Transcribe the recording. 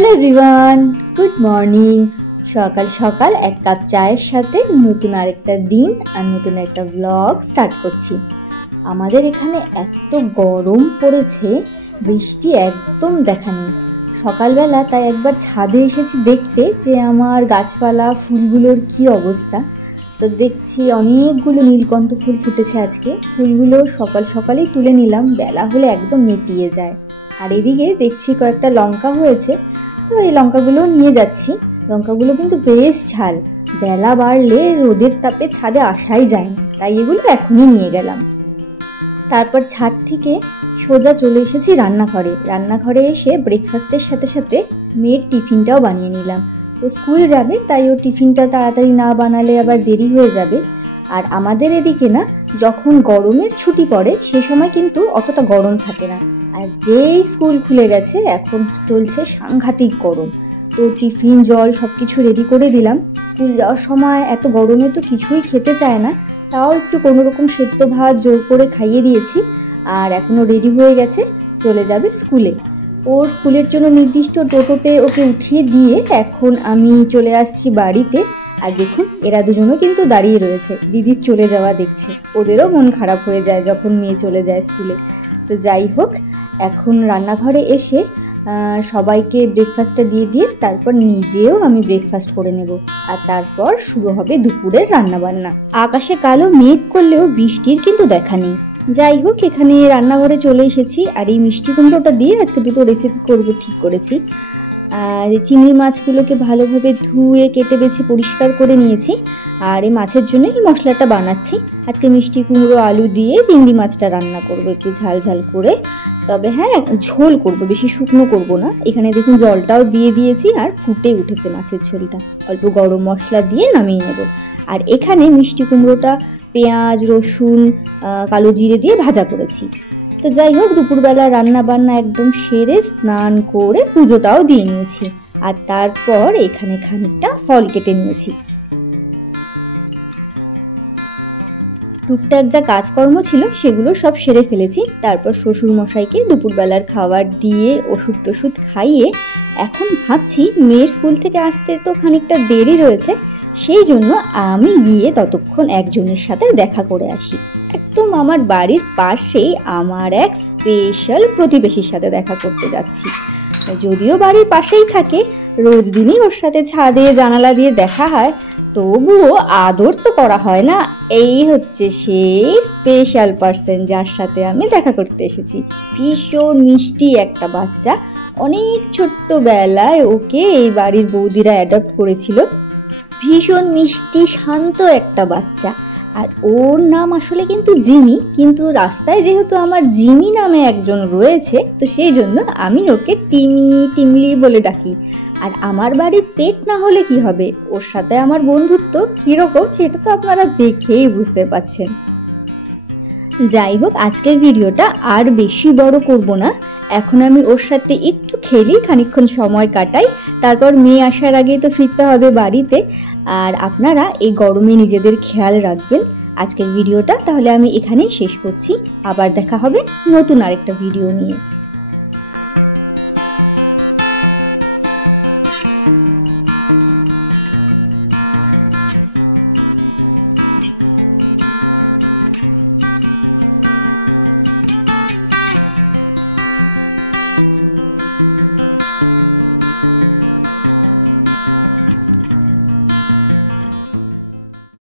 Hello everyone, good morning. সকাল সকাল এক কাপ চায়ের সাথে নতুন আরেকটা দিন আর নতুন একটা ব্লগ স্টার্ট করছি। আমাদের এখানে এত গরম পড়েছে, বৃষ্টি একদম দেখা নেই সকালবেলা, তাই একবার ছাদে এসেছি দেখতে যে আমার গাছপালা ফুলগুলোর কি অবস্থা। তো দেখছি অনেকগুলো নীলকণ্ঠ ফুল ফুটেছে আজকে। ফুলগুলো সকাল সকালেই তুলে নিলাম, বেলা হলে একদম নেতিয়ে যায়। আর এদিকে দেখছি কয়েকটা লঙ্কা হয়েছে, তো এই লঙ্কাগুলো নিয়ে যাচ্ছি। লঙ্কাগুলো কিন্তু বেশ ঝাল, বেলা বাড়লে রোদের তাপে ছাদে আসাই যায় না, তাই এগুলো এখনই নিয়ে গেলাম। তারপর ছাদ থেকে সোজা চলে এসেছি রান্নাঘরে এসে ব্রেকফাস্টের সাথে সাথে মেয়ের টিফিনটাও বানিয়ে নিলাম। ও স্কুল যাবে, তাই ও টিফিনটা তাড়াতাড়ি না বানালে আবার দেরি হয়ে যাবে। আর আমাদের এদিকে না, যখন গরমের ছুটি পড়ে সে সময় কিন্তু অতটা গরম থাকে না, আর যেই স্কুল খুলে গেছে এখন চলছে সাংঘাতিক গরম। তো টিফিন জল সব কিছু রেডি করে দিলাম। স্কুল যাওয়ার সময় এত গরমে তো কিছুই খেতে চায় না, তাও একটু কোনোরকম সেদ্ধ ভাত জোর করে খাইয়ে দিয়েছি। আর এখনও রেডি হয়ে গেছে, চলে যাবে স্কুলে। ওর স্কুলের জন্য নির্দিষ্ট টোটোতে ওকে উঠিয়ে দিয়ে এখন আমি চলে আসছি বাড়িতে। আর দেখুন, এরা দুজনও কিন্তু দাঁড়িয়ে রয়েছে, দিদির চলে যাওয়া দেখছে। ওদেরও মন খারাপ হয়ে যায় যখন মেয়ে চলে যায় স্কুলে। তো যাই হোক, এখন রান্নাঘরে এসে সবাইকে ব্রেকফাস্টটা দিয়ে তারপর নিজেও আমি ব্রেকফাস্ট করে নেব। আর তারপর শুরু হবে দুপুরের রান্নাবান্না। আকাশে কালো মেঘ করলেও বৃষ্টির কিন্তু দেখা নেই। যাই হোক, এখানে রান্নাঘরে চলে এসেছি। আর এই মিষ্টি কুমড়োটা দিয়ে আজকে দুটো রেসিপি করব ঠিক করেছি। আর এই চিংড়ি মাছগুলোকে ভালোভাবে ধুয়ে কেটে বেছে পরিষ্কার করে নিয়েছি। আর এই মাছের জন্য এই মশলাটা বানাচ্ছি। আজকে মিষ্টি কুমড়ো আলু দিয়ে চিংড়ি মাছটা রান্না করব একটু ঝাল ঝাল করে। তবে হ্যাঁ, ঝোল করব, বেশি শুকনো করব না। এখানে দেখুন জলটাও দিয়ে দিয়েছি আর ফুটে উঠেছে মাছের ঝোলটা। অল্প গরম মশলা দিয়ে নামিয়ে নেব। আর এখানে মিষ্টি কুমড়োটা পেঁয়াজ রসুন কালো জিরে দিয়ে ভাজা করেছি। তো যাই হোক, দুপুরবেলা রান্না বান্না একদম সেরে স্নান করে পুজোটাও দিয়ে নিয়েছি। আর তারপর এখানে খানিকটা ফল কেটে নিয়েছি। টুকটাক যা কাজকর্ম ছিল সেগুলো সব সেরে ফেলেছি। তারপর শ্বশুর মশাইকে দুপুরবেলার খাবার দিয়ে ওষুধ টষুধ খাইয়ে এখন ভাবছি মেয়ের স্কুল থেকে আসতে তো খানিকটা দেরি রয়েছে, সেই জন্য আমি গিয়ে ততক্ষণ একজনের সাথে দেখা করে আসি। একদম আমার বাড়ির পাশেই আমার এক স্পেশাল প্রতিবেশীর সাথে দেখা করতে যাচ্ছি। যদিও বাড়ির পাশেই থাকে, রোজ দিনই ওর সাথে ছাদে জানালা দিয়ে দেখা হয়, তবুও আদর তো করা হয় না। এই হচ্ছে সেই স্পেশাল পার্সন যার সাথে আমি দেখা করতে এসেছি। ভীষণ মিষ্টি একটা বাচ্চা, অনেক ছোট্টবেলায় ওকে এই বাড়ির বৌদিরা অ্যাডপ্ট করেছিল। ভীষণ মিষ্টি শান্ত একটা বাচ্চা। আর ওর নাম আসলে কিন্তু জিমি, কিন্তু রাস্তায় যেহেতু আমার জিমি নামে একজন রয়েছে, তো সেই জন্য আমি ওকে টিমলি বলে ডাকি। আর আমার বাড়ির পেট না হলে কি হবে, ওর সাথে আমার বন্ধুত্ব কিরকম সেটা তো আপনারা দেখেই বুঝতে পাচ্ছেন। যাই হোক, আজকের ভিডিওটা আর বেশি বড় করব না। এখন আমি ওর সাথে একটু খেলি, খানিকক্ষণ সময় কাটাই, তারপর মেয়ে আসার আগে তো ফিরতে হবে বাড়িতে। আর আপনারা এই গরমে নিজেদের খেয়াল রাখবেন। আজকের ভিডিওটা তাহলে আমি এখানেই শেষ করছি। আবার দেখা হবে নতুন আরেকটা ভিডিও নিয়ে।